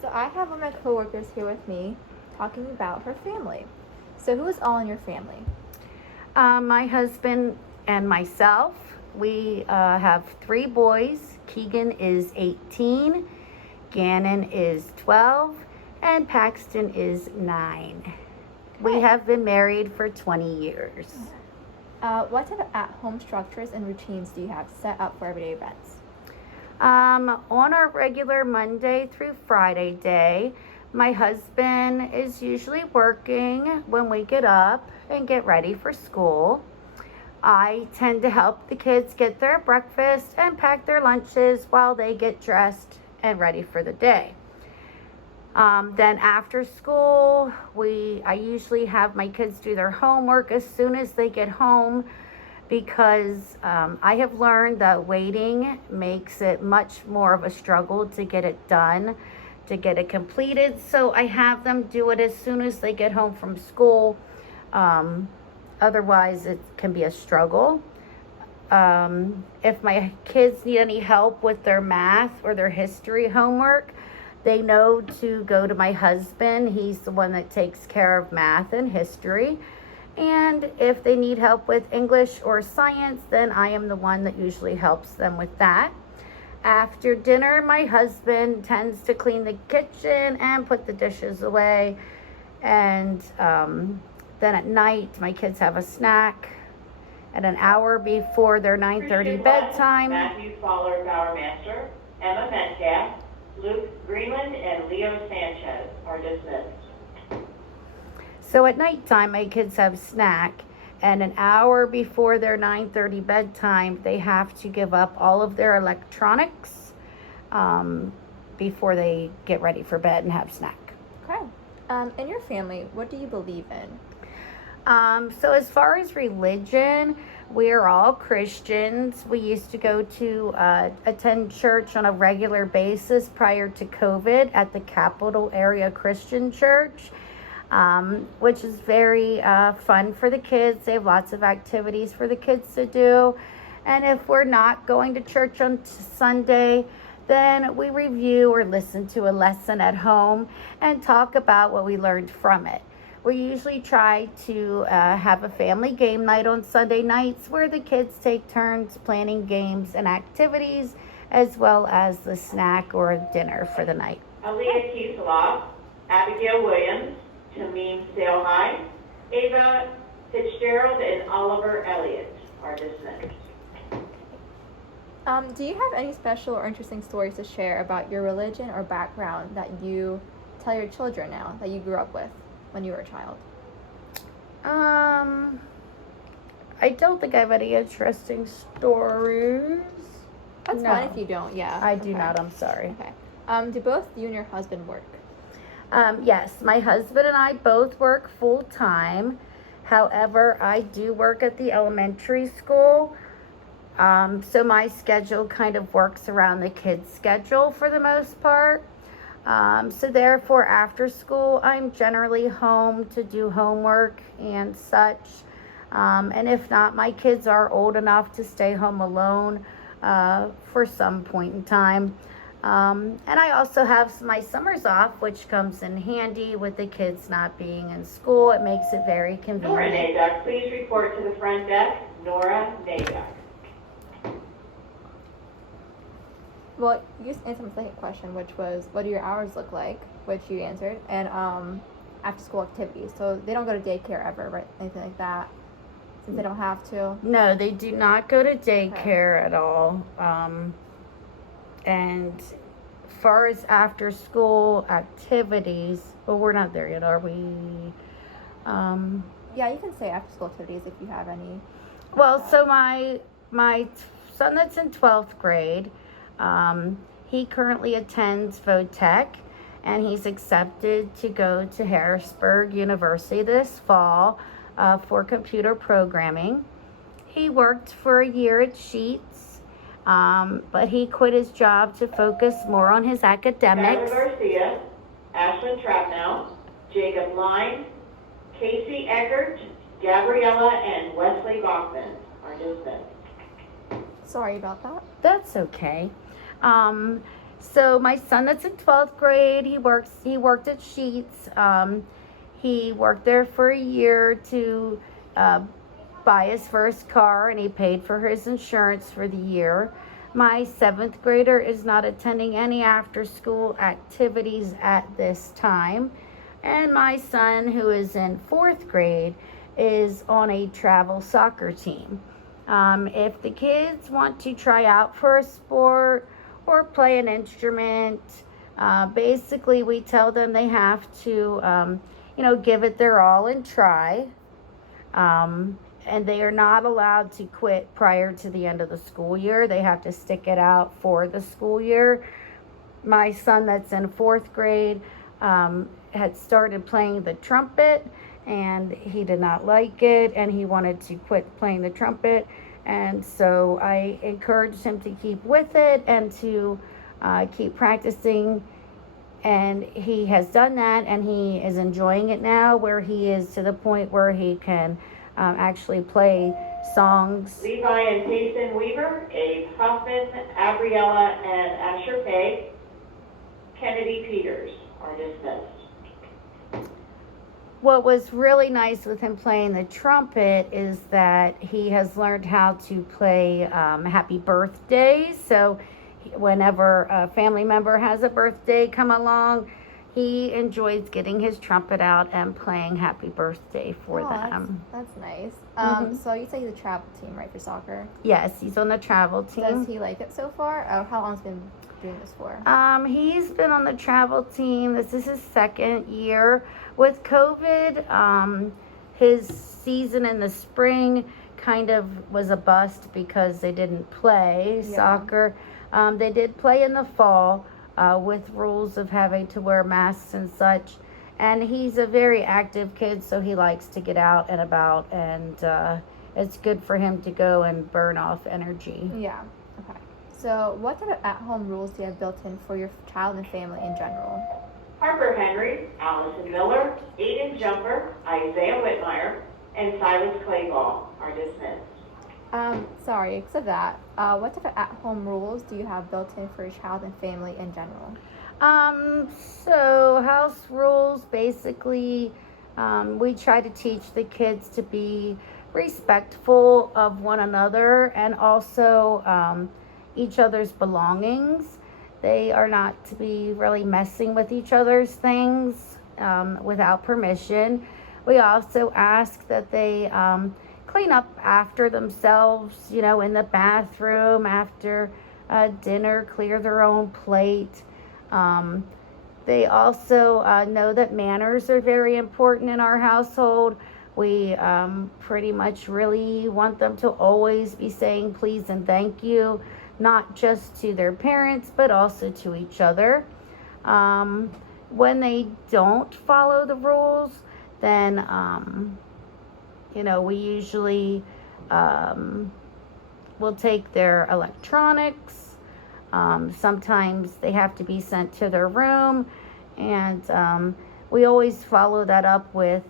So I have one of my coworkers here with me talking about her family. So who is all in your family? My husband and myself, we have three boys. Keegan is 18, Gannon is 12, and Paxton is 9. We Okay. have been married for 20 years. What type of at-home structures and routines do you have set up for everyday events? On our regular Monday through Friday day, my husband is usually working when we get up and get ready for school. I tend to help the kids get their breakfast and pack their lunches while they get dressed and ready for the day. Then after school, I usually have my kids do their homework as soon as they get home because I have learned that waiting makes it much more of a struggle to get it done, to get it completed. So I have them do it as soon as they get home from school. Otherwise, it can be a struggle. If my kids need any help with their math or their history homework, they know to go to my husband. He's the one that takes care of math and history. And if they need help with English or science, then I am the one that usually helps them with that. After dinner, my husband tends to clean the kitchen and put the dishes away. And then at night, my kids have a snack at an hour before their 9:30 bedtime. Matthew Fowler Bowermaster, Emma Metcalf, Luke Greenland, and Leo Sanchez are dismissed. So at nighttime, my kids have a snack, and an hour before their 9:30 bedtime, they have to give up all of their electronics before they get ready for bed and have snack. Okay. In your family, what do you believe in? So as far as religion, we are all Christians. We used to go to attend church on a regular basis prior to COVID at the Capital Area Christian Church. Which is very fun for the kids. They have lots of activities for the kids to do. And if we're not going to church on Sunday, then we review or listen to a lesson at home and talk about what we learned from it. We usually try to have a family game night on Sunday nights where the kids take turns planning games and activities as well as the snack or dinner for the night. Aaliyah Kiesloff, Abigail Williams, Tamim Salehigh, Ava Fitzgerald, and Oliver Elliott are dismissed. Do you have any special or interesting stories to share about your religion or background that you tell your children now that you grew up with when you were a child? I don't think I have any interesting stories. That's No. fine if you don't, yeah. I do Okay. not, I'm sorry. Okay. Do both you and your husband work? Yes, my husband and I both work full time. However, I do work at the elementary school. So my schedule kind of works around the kids' schedule for the most part. So therefore, after school, I'm generally home to do homework and such. And if not, my kids are old enough to stay home alone for some point in time. And I also have my summers off, which comes in handy with the kids not being in school. It makes it very Nora convenient. Nadak, please report to the front desk. Nora Nadak. Well, you just answered my second question, which was, what do your hours look like? Which you answered. And after school activities. So they don't go to daycare ever, right? Anything like that. Since they don't have to. No, they do not go to daycare at all. And far as after school activities, well, we're not there yet, are we? Yeah, you can say after school activities if you have any. Well, so my son that's in 12th grade, he currently attends VOTEC, and he's accepted to go to Harrisburg University this fall for computer programming. He worked for a year at Sheets, but he quit his job to focus more on his academics. Tyler Garcia, Ashlyn Trapnell, Jacob Line, Casey Eckert, Gabriella, and Wesley Bachman are dismissed. Sorry about that. That's okay. So my son that's in 12th grade, he worked at Sheets. He worked there for a year to buy his first car, and he paid for his insurance for the year. My 7th grader is not attending any after school activities at this time. And my son, who is in 4th grade, is on a travel soccer team. If the kids want to try out for a sport or play an instrument, basically we tell them they have to, give it their all and try. And they are not allowed to quit prior to the end of the school year. They have to stick it out for the school year. My son that's in 4th grade had started playing the trumpet, and he did not like it, and he wanted to quit playing the trumpet. And so I encouraged him to keep with it and to keep practicing. And he has done that, and he is enjoying it now, where he is to the point where he can actually play songs. Levi and Payson Weaver, Abe Huffman, Gabriella and Asher Pay, Kennedy Peters are dismissed. What was really nice with him playing the trumpet is that he has learned how to play happy birthday. So whenever a family member has a birthday come along, he enjoys getting his trumpet out and playing happy birthday for them. That's nice. Mm-hmm. So you say he's a travel team, right, for soccer? Yes, he's on the travel team. Does he like it so far? Or how long has he been doing this for? He's been on the travel team. This is his 2nd year. With COVID, his season in the spring kind of was a bust because they didn't play soccer. They did play in the fall with rules of having to wear masks and such. And he's a very active kid, so he likes to get out and about, and it's good for him to go and burn off energy. Yeah. Okay. So what type of at-home rules do you have built in for your child and family in general? Harper Henry, Allison Miller, Aiden Jumper, Isaiah Whitmire, and Silas Clayball are dismissed. Sorry, except that, what type of at-home rules do you have built in for your child and family in general? So house rules, basically, we try to teach the kids to be respectful of one another and also each other's belongings. They are not to be really messing with each other's things without permission. We also ask that they clean up after themselves, in the bathroom, after dinner, clear their own plate. They also know that manners are very important in our household. We pretty much really want them to always be saying please and thank you, not just to their parents, but also to each other. When they don't follow the rules, then, we usually will take their electronics. Sometimes they have to be sent to their room, and we always follow that up with,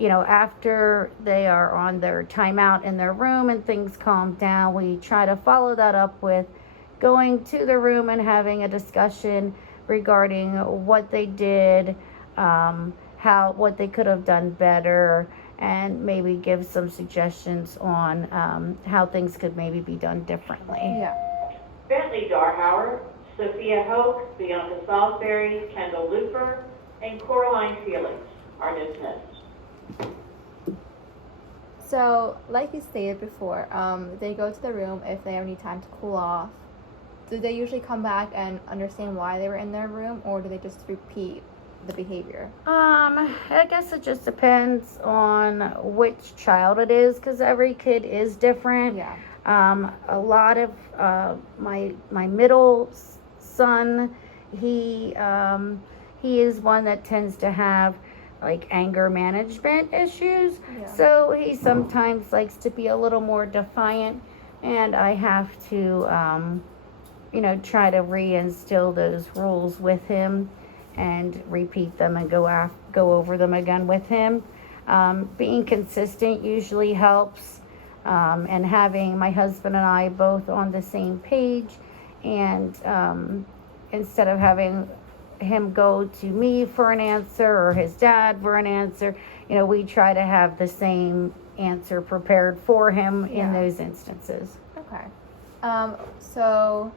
after they are on their timeout in their room and things calm down, we try to follow that up with going to the room and having a discussion regarding what they did, what they could have done better, and maybe give some suggestions on how things could maybe be done differently. Yeah. Bentley Darhauer, Sophia Hoke, Bianca Salisbury, Kendall Looper, and Coraline Felix are dismissed. So, like you stated before, they go to the room if they need time to cool off. Do they usually come back and understand why they were in their room, or do they just repeat the behavior? I guess it just depends on which child it is, because every kid is different. Yeah. A lot of my middle son, he is one that tends to have like anger management issues. Yeah. So he sometimes likes to be a little more defiant, and I have to try to reinstill those rules with him and repeat them and go over them again with him. Being consistent usually helps, and having my husband and I both on the same page, and instead of having him go to me for an answer or his dad for an answer, we try to have the same answer prepared for him in Yeah. those instances. Okay. So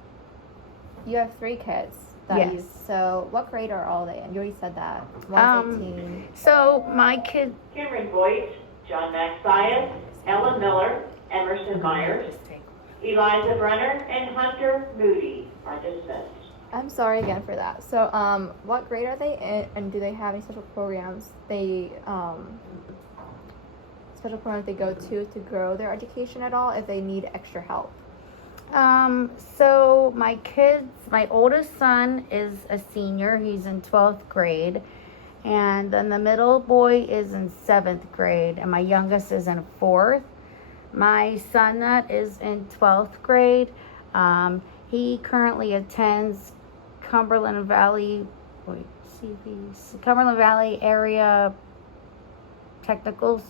you have 3 kids that Yes. so what grade are all they in? You already said that. Um, One's 18. So my kid, Cameron Boyd, John Maxias, Ellen Miller, Emerson Myers, Eliza Brenner, and Hunter Moody are dismissed. I'm sorry again for that. So, what grade are they in, and do they have any special programs they go to grow their education at all if they need extra help? so my kids, my oldest son is a senior. He's in 12th grade. And then the middle boy is in 7th grade. And my youngest is in 4th. My son that is in 12th grade, he currently attends Cumberland Valley area technicals.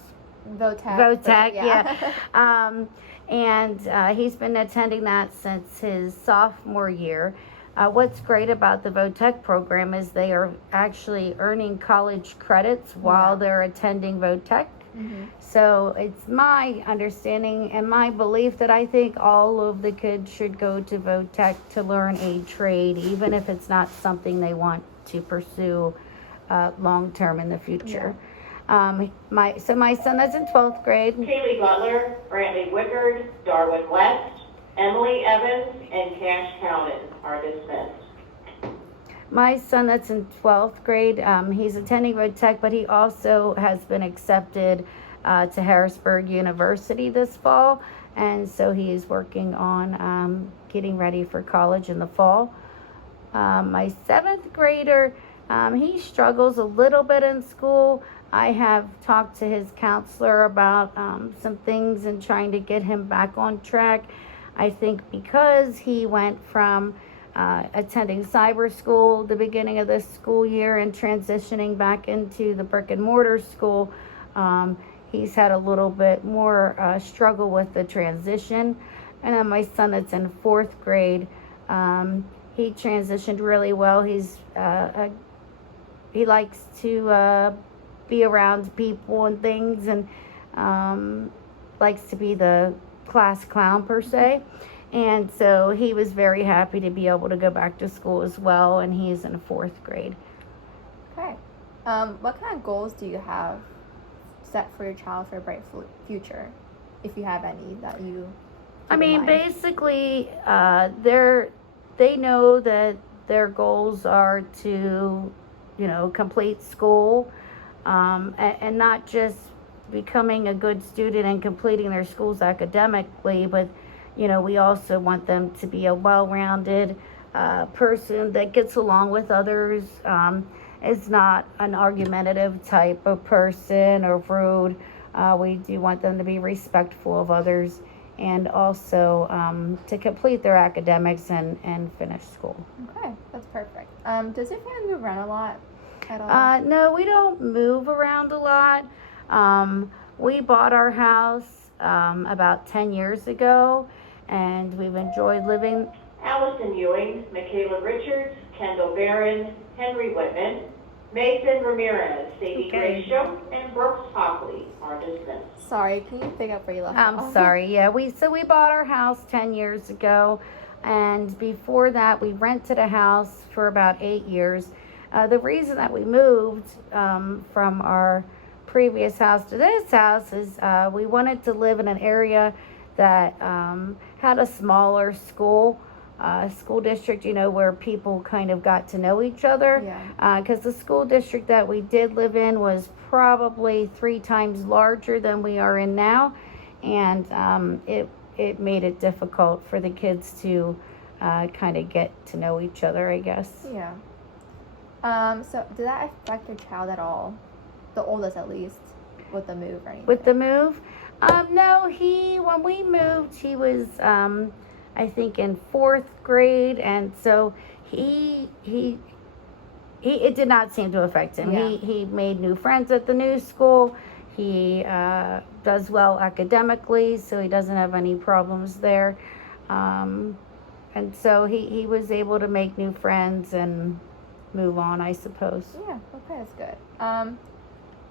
VOTEC. Yeah. And he's been attending that since his sophomore year. What's great about the VOTEC program is they are actually earning college credits while they're attending VOTEC. Mm-hmm. So it's my understanding and my belief that I think all of the kids should go to VOTEC to learn a trade, even if it's not something they want to pursue long term in the future. My son is in 12th grade. Kaylee Butler, Brantley Wickard, Darwin West, Emily Evans, and Cash Cowden are dismissed. My son that's in 12th grade, he's attending VOTEC, but he also has been accepted to Harrisburg University this fall. And so he is working on getting ready for college in the fall. My 7th grader, he struggles a little bit in school. I have talked to his counselor about some things and trying to get him back on track. I think because he went from attending cyber school the beginning of this school year and transitioning back into the brick and mortar school, he's had a little bit more struggle with the transition. And then my son that's in 4th grade, he transitioned really well. He likes to be around people and things, and likes to be the class clown per se. And so he was very happy to be able to go back to school as well, and he's in 4th grade. Okay. What kind of goals do you have set for your child for a bright future, if you have any that you I mean, mind? basically, they know that their goals are to, complete school, and not just becoming a good student and completing their schools academically, but we also want them to be a well-rounded person that gets along with others, is not an argumentative type of person or rude. We do want them to be respectful of others, and also to complete their academics and finish school. Okay, that's perfect. Does your family move around a lot at all? No, we don't move around a lot. We bought our house about 10 years ago, and we've enjoyed living. Allison Ewing, Michaela Richards, Kendall Barron, Henry Whitman, Mason Ramirez, Sadie Gracio, and Brooks Hockley are dismissed. Sorry, can you pick up where you left I'm off? sorry. Yeah, we bought our house 10 years ago, and before that we rented a house for about 8 years. The reason that we moved from our previous house to this house is we wanted to live in an area that had a smaller school district, where people kind of got to know each other. Yeah. Because the school district that we did live in was probably 3 times larger than we are in now, and it made it difficult for the kids to kind of get to know each other, I guess. Yeah. So did that affect your child at all? The oldest, at least, with the move or anything? With the move? No, when we moved, he was, I think, in 4th grade, and so it did not seem to affect him. Yeah. He made new friends at the new school. He does well academically, so he doesn't have any problems there. And so he was able to make new friends and move on, I suppose. Yeah, okay, that's good.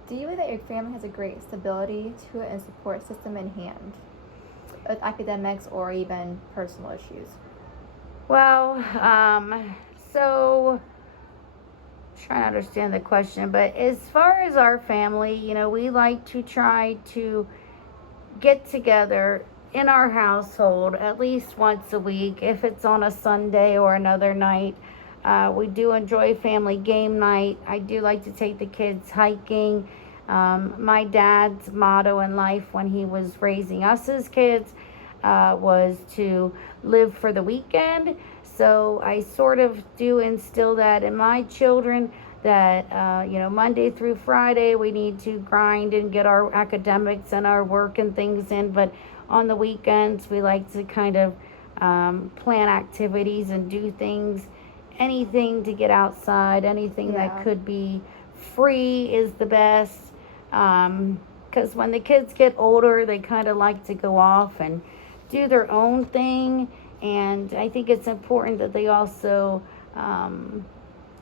Do you believe that your family has a great stability to it and support system in hand with academics or even personal issues? Well, so trying to understand the question, but as far as our family, we like to try to get together in our household at least once a week, if it's on a Sunday or another night. We do enjoy family game night. I do like to take the kids hiking. My dad's motto in life when he was raising us as kids was to live for the weekend. So I sort of do instill that in my children that, Monday through Friday we need to grind and get our academics and our work and things in. But on the weekends we like to kind of plan activities and do things, anything to get outside, anything that could be free is the best. Because when the kids get older, they kind of like to go off and do their own thing. And I think it's important that they also,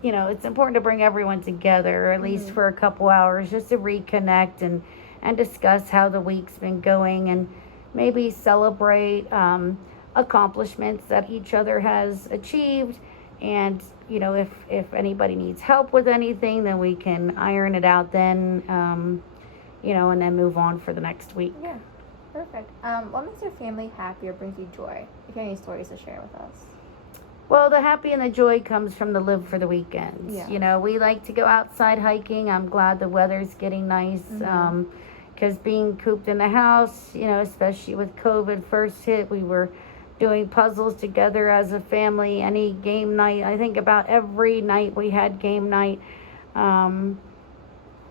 it's important to bring everyone together, or at least for a couple hours, just to reconnect and discuss how the week's been going, and maybe celebrate accomplishments that each other has achieved. And, if anybody needs help with anything, then we can iron it out then, and then move on for the next week. Yeah, perfect. What makes your family happy or brings you joy? If you have any stories to share with us. Well, the happy and the joy comes from the live for the weekends. Yeah. We like to go outside hiking. I'm glad the weather's getting nice. Because being cooped in the house, especially with COVID first hit, we were doing puzzles together as a family. Any game night, I think about every night we had game night.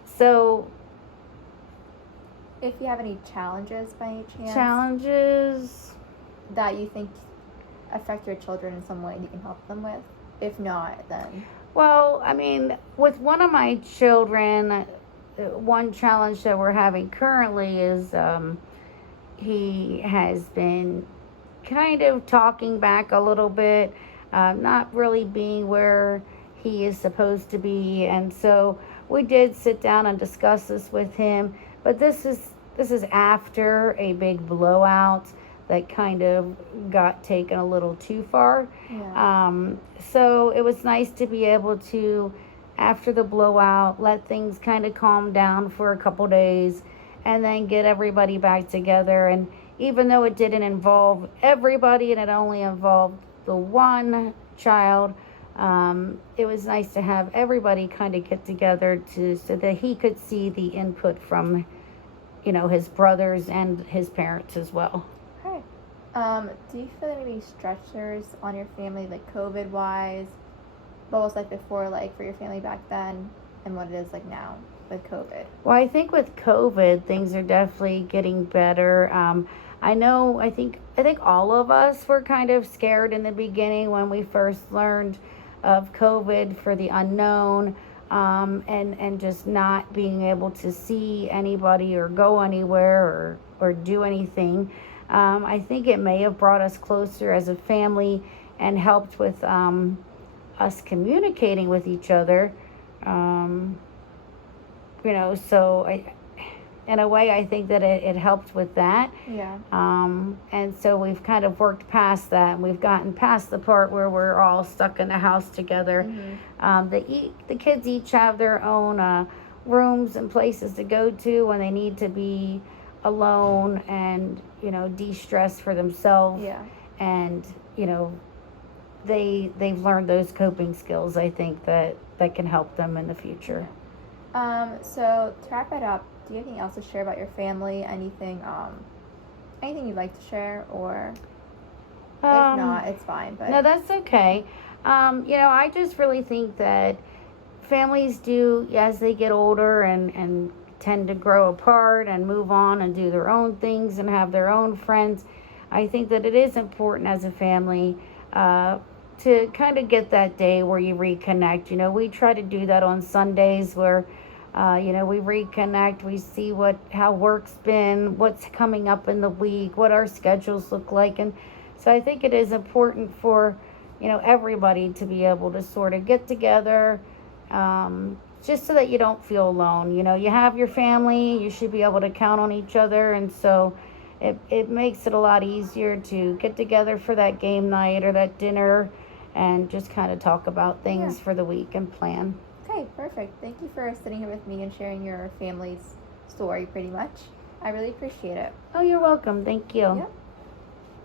So if you have any challenges by any chance challenges that you think affect your children in some way that you can help them with, if not, then well, I mean, with one of my children, one challenge that we're having currently is he has been kind of talking back a little bit, not really being where he is supposed to be. And so we did sit down and discuss this with him, but this is after a big blowout that kind of got taken a little too far. So it was nice to be able to, after the blowout, let things kind of calm down for a couple days and then get everybody back together. And even though it didn't involve everybody and it only involved the one child, it was nice to have everybody kind of get together so that he could see the input from, his brothers and his parents as well. Okay. Do you feel any stressors on your family, like COVID-wise? What was like before, like for your family back then, and what it is like now with COVID? Well, I think with COVID, things are definitely getting better. I think all of us were kind of scared in the beginning when we first learned of COVID for the unknown, and just not being able to see anybody or go anywhere or do anything. I think it may have brought us closer as a family and helped with us communicating with each other. So in a way, I think that it helped with that. Yeah. And so we've kind of worked past that, and we've gotten past the part where we're all stuck in the house together. The kids each have their own rooms and places to go to when they need to be alone and, de-stress for themselves. Yeah. And, they've learned those coping skills, I think, that can help them in the future. So to wrap it up, do you have anything else to share about your family? Anything you'd like to share, or if not, it's fine. But no, that's okay. I just really think that families do, as they get older and tend to grow apart and move on and do their own things and have their own friends, I think that it is important as a family to kind of get that day where you reconnect. We try to do that on Sundays where we reconnect, we see how work's been, what's coming up in the week, what our schedules look like, and So I think it is important for, everybody to be able to sort of get together, just so that you don't feel alone. You have your family, you should be able to count on each other. And so it makes it a lot easier to get together for that game night or that dinner and just kind of talk about things Yeah. for the week and plan. Okay, perfect. Thank you for sitting here with me and sharing your family's story pretty much. I really appreciate it. Oh, you're welcome. Thank you. Yep.